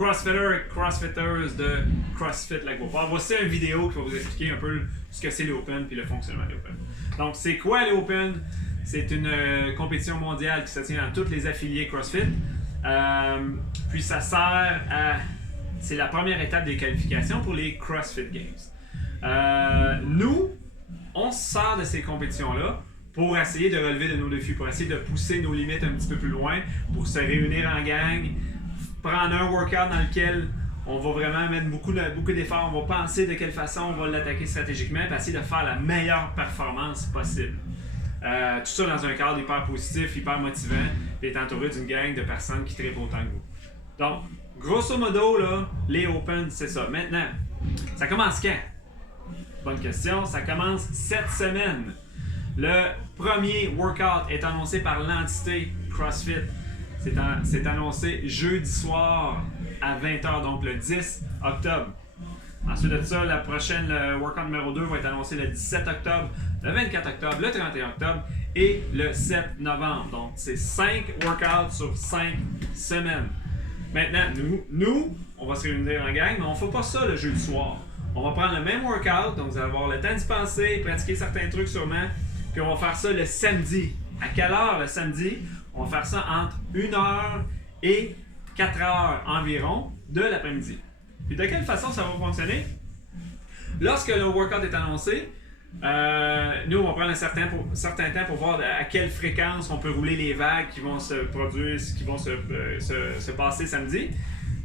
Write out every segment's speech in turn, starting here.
crossfitters et crossfitters de CrossFit Lac Beauport. Voici une vidéo qui va vous expliquer un peu ce que c'est les Open et le fonctionnement des Open. Donc, c'est quoi les Open? C'est une compétition mondiale qui se tient dans tous les affiliés CrossFit. Puis ça sert à... C'est la première étape des qualifications pour les CrossFit Games. Nous, on se sert de ces compétitions-là pour essayer de relever de nos défis, pour essayer de pousser nos limites un petit peu plus loin, pour se réunir en gang, prendre un workout dans lequel on va vraiment mettre beaucoup d'efforts, on va penser de quelle façon on va l'attaquer stratégiquement, et essayer de faire la meilleure performance possible. Tout ça dans un cadre hyper positif, hyper motivant, et être entouré d'une gang de personnes qui trippent autant que vous. Donc, grosso modo, là, les Open, c'est ça. Maintenant, ça commence quand? Bonne question. Ça commence cette semaine. Le premier workout est annoncé par l'entité CrossFit. C'est annoncé jeudi soir à 20h, donc le 10 octobre. Ensuite de ça, la prochaine workout numéro 2 va être annoncé le 17 octobre, le 24 octobre, le 31 octobre et le 7 novembre. Donc, c'est 5 workouts sur 5 semaines. Maintenant, nous, on va se réunir en gang, mais on ne fait pas ça le jeudi soir. On va prendre le même workout, donc vous allez avoir le temps d'y penser, pratiquer certains trucs sûrement, puis on va faire ça le samedi. À quelle heure le samedi? On va faire ça entre 1h et 4h environ de l'après-midi. Puis de quelle façon ça va fonctionner? Lorsque le workout est annoncé, nous on va prendre un certain temps pour voir à quelle fréquence on peut rouler les vagues qui vont se produire, qui vont se passer samedi.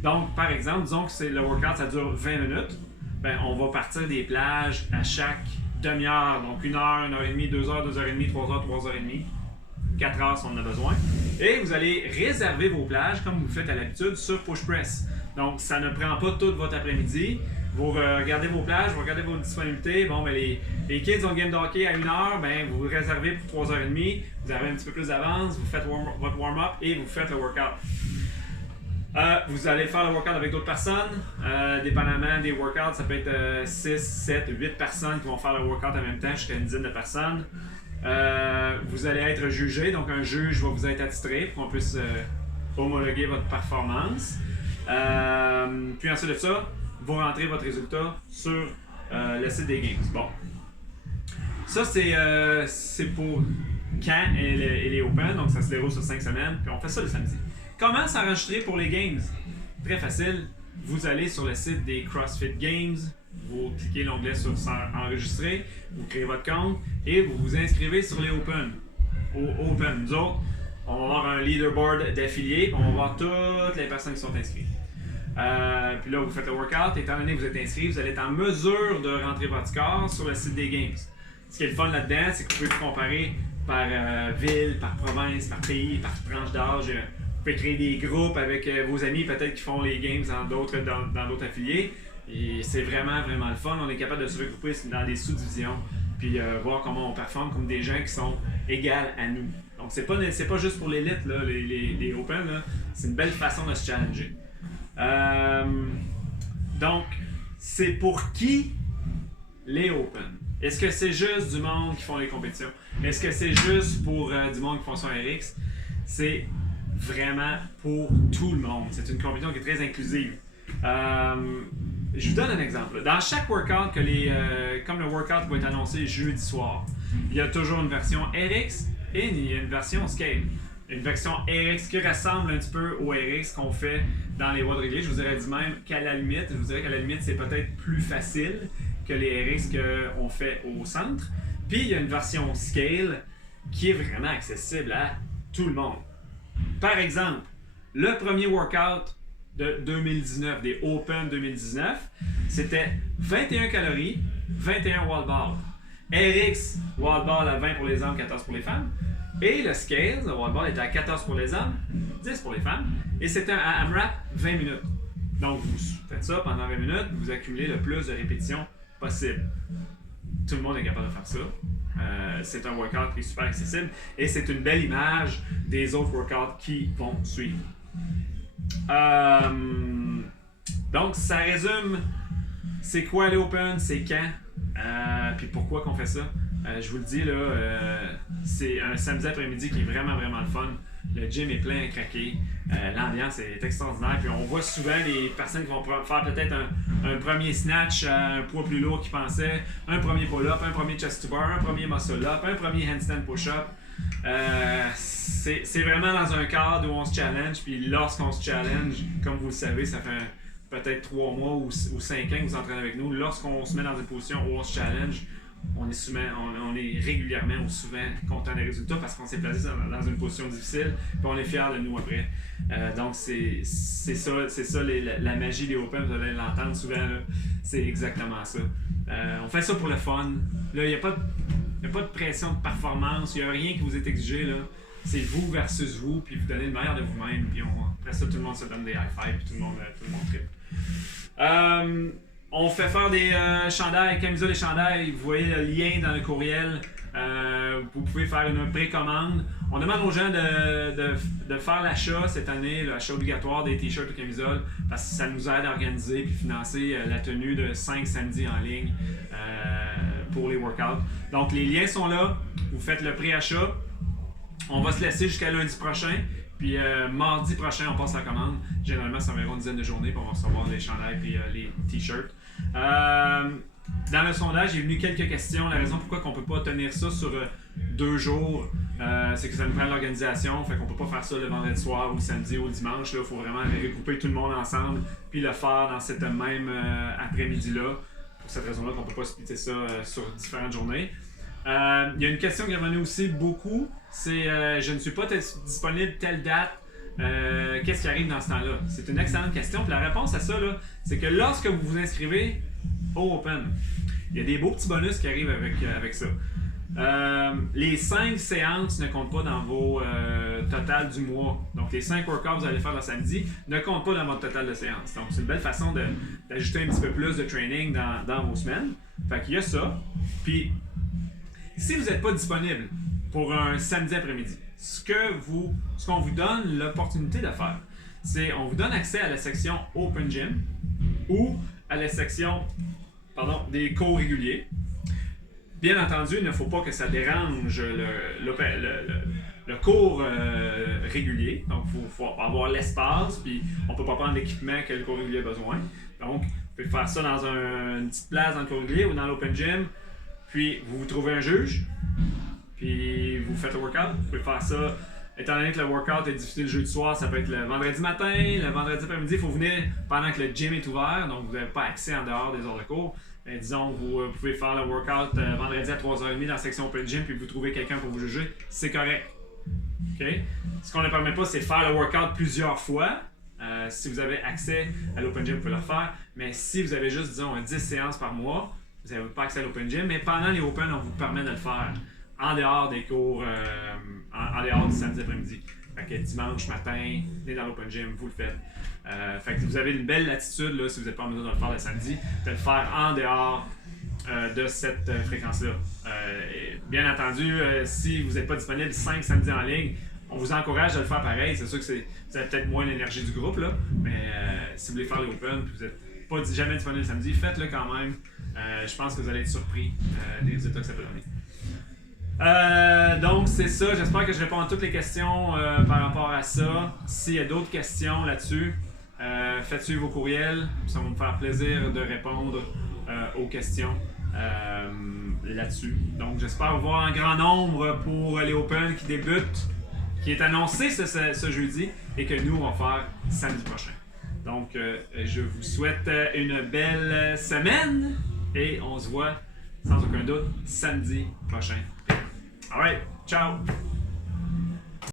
Donc par exemple, disons que le workout ça dure 20 minutes, ben, on va partir des plages à chaque demi-heure, donc 1h, 1h30, 2h, 2h30, 3h, 3h30. 4 heures si on en a besoin. Et vous allez réserver vos plages comme vous faites à l'habitude sur PushPress. Donc, ça ne prend pas tout votre après-midi. Vous regardez vos plages, vous regardez vos disponibilités. Bon, ben les kids ont le game de hockey à 1h, ben, vous réservez pour 3h30. Vous avez un petit peu plus d'avance, vous faites votre warm-up et vous faites le workout. Vous allez faire le workout avec d'autres personnes. Dépendamment des workouts, ça peut être 6, 7, 8 personnes qui vont faire le workout en même temps, jusqu'à une dizaine de personnes. Vous allez être jugé, donc un juge va vous être attitré pour qu'on puisse homologuer votre performance. Puis ensuite de ça, vous rentrez votre résultat sur le site des Games. Bon, ça c'est pour quand et les Open, donc ça se déroule sur 5 semaines, puis on fait ça le samedi. Comment s'enregistrer pour les Games? Très facile, vous allez sur le site des CrossFit Games, vous cliquez l'onglet sur enregistrer, vous créez votre compte et vous vous inscrivez sur les Open. Au Open, nous autres, on va avoir un leaderboard d'affiliés, on va voir toutes les personnes qui sont inscrites. Puis là, vous faites le workout, étant donné que vous êtes inscrit, vous allez être en mesure de rentrer votre score sur le site des Games. Ce qui est le fun là-dedans, c'est que vous pouvez vous comparer par ville, par province, par pays, par tranche d'âge. Vous pouvez créer des groupes avec vos amis peut-être qui font les Games dans d'autres affiliés. Et c'est vraiment, vraiment le fun. On est capable de se regrouper dans des sous-divisions puis voir comment on performe comme des gens qui sont égales à nous. Donc, c'est pas juste pour l'élite, là, les Open. Là. C'est une belle façon de se challenger. Donc, c'est pour qui les Open? Est-ce que c'est juste du monde qui font les compétitions? Est-ce que c'est juste pour du monde qui font son RX? C'est vraiment pour tout le monde. C'est une compétition qui est très inclusive. Je vous donne un exemple. Dans chaque workout, comme le workout va être annoncé jeudi soir, il y a toujours une version RX et il y a une version Scale. Une version RX qui ressemble un petit peu au RX qu'on fait dans les WOD réguliers. Je vous dirais qu'à la limite, c'est peut-être plus facile que les RX qu'on fait au centre. Puis il y a une version Scale qui est vraiment accessible à tout le monde. Par exemple, le premier workout de 2019, des Open 2019, c'était 21 calories, 21 wall ball. RX, wall ball à 20 pour les hommes, 14 pour les femmes. Et le scale, le wall ball était à 14 pour les hommes, 10 pour les femmes. Et c'était un AMRAP 20 minutes. Donc vous faites ça pendant 20 minutes, vous accumulez le plus de répétitions possible. Tout le monde est capable de faire ça. C'est un workout qui est super accessible et c'est une belle image des autres workouts qui vont suivre. Donc, ça résume c'est quoi les Open, c'est quand, puis pourquoi qu'on fait ça. Je vous le dis, là, c'est un samedi après-midi qui est vraiment, vraiment le fun. Le gym est plein à craquer. L'ambiance est extraordinaire. Puis on voit souvent les personnes qui vont faire peut-être un premier snatch à un poids plus lourd qu'ils pensaient, un premier pull-up, un premier chest to bar, un premier muscle-up, un premier handstand push-up. C'est vraiment dans un cadre où on se challenge. Puis lorsqu'on se challenge, comme vous le savez, ça fait peut-être 3 mois ou 5 ans que vous entraînez avec nous. Lorsqu'on se met dans une position où on se challenge, on est régulièrement ou souvent content des résultats parce qu'on s'est placé dans une position difficile et on est fiers de nous après. Donc c'est ça la magie des Open, vous allez l'entendre souvent, c'est exactement ça. On fait ça pour le fun. Là, il n'y a pas de pression de performance, il n'y a rien qui vous est exigé. Là. C'est vous versus vous, puis vous donnez le meilleur de vous-même, puis après ça, tout le monde se donne des high-fives, puis tout le monde tripe. On fait faire des chandails, camisoles et chandails. Vous voyez le lien dans le courriel. Vous pouvez faire une précommande. On demande aux gens de faire l'achat cette année, l'achat obligatoire des t-shirts ou camisoles, parce que ça nous aide à organiser et financer la tenue de 5 samedis en ligne pour les workouts. Donc les liens sont là. Vous faites le préachat. On va se laisser jusqu'à lundi prochain. Puis mardi prochain, on passe la commande. Généralement, ça environ une dizaine de journées, puis on va recevoir les chandails et les t-shirts. Dans le sondage, il est venu quelques questions. La raison pourquoi on ne peut pas tenir ça sur 2 jours, c'est que ça nous prend l'organisation. Fait qu'on peut pas faire ça le vendredi soir ou le samedi ou le dimanche. Il faut vraiment regrouper tout le monde ensemble puis le faire dans cette même après-midi-là. Pour cette raison-là qu'on ne peut pas splitter ça sur différentes journées. Il y a une question qui est revenue aussi beaucoup, c'est je ne suis pas disponible telle date, qu'est-ce qui arrive dans ce temps-là? C'est une excellente question. Puis la réponse à ça, c'est que lorsque vous vous inscrivez au Open, il y a des beaux petits bonus qui arrivent avec ça. Les 5 séances ne comptent pas dans vos totals du mois. Donc les 5 workouts que vous allez faire le samedi ne comptent pas dans votre total de séances. Donc c'est une belle façon d'ajouter un petit peu plus de training dans vos semaines. Fait qu'il y a ça. Puis si vous n'êtes pas disponible pour un samedi après-midi, ce qu'on vous donne l'opportunité de faire, c'est on vous donne accès à la section Open Gym ou à la section des cours réguliers. Bien entendu, il ne faut pas que ça dérange le cours régulier. Donc, il faut avoir l'espace, puis on ne peut pas prendre l'équipement que le cours régulier a besoin. Donc, vous pouvez faire ça dans une petite place dans le cours régulier ou dans l'Open Gym. Puis, vous trouvez un juge, puis vous faites le workout. Vous pouvez faire ça, étant donné que le workout est diffusé le jeudi soir, ça peut être le vendredi matin, le vendredi après-midi. Il faut venir pendant que le gym est ouvert, donc vous n'avez pas accès en dehors des heures de cours. Mais disons, vous pouvez faire le workout vendredi à 3h30 dans la section Open Gym, puis vous trouvez quelqu'un pour vous juger, c'est correct. Okay? Ce qu'on ne permet pas, c'est faire le workout plusieurs fois. Si vous avez accès à l'Open Gym, vous pouvez le faire. Mais si vous avez juste, disons, 10 séances par mois, vous n'avez pas accès à l'Open Gym, mais pendant les Open, on vous permet de le faire en dehors des cours, en dehors du samedi après-midi. Fait que dimanche matin, venez dans l'Open Gym, vous le faites. Fait que vous avez une belle latitude, là, si vous n'êtes pas en mesure de le faire le samedi, de le faire en dehors de cette fréquence-là. Bien entendu, si vous n'êtes pas disponible 5 samedis en ligne, on vous encourage à le faire pareil. C'est sûr que vous avez peut-être moins l'énergie du groupe, là, mais si vous voulez faire les Open et vous n'êtes pas jamais disponible le samedi, faites-le quand même. Je pense que vous allez être surpris des résultats que ça peut donner. Donc c'est ça, j'espère que je réponds à toutes les questions par rapport à ça. S'il y a d'autres questions là-dessus, faites suivre vos courriels, ça va me faire plaisir de répondre aux questions là-dessus. Donc j'espère vous voir en grand nombre pour les Open qui débutent, qui est annoncé ce jeudi et que nous on va faire samedi prochain. Donc je vous souhaite une belle semaine et on se voit sans aucun doute samedi prochain. Alright, ciao!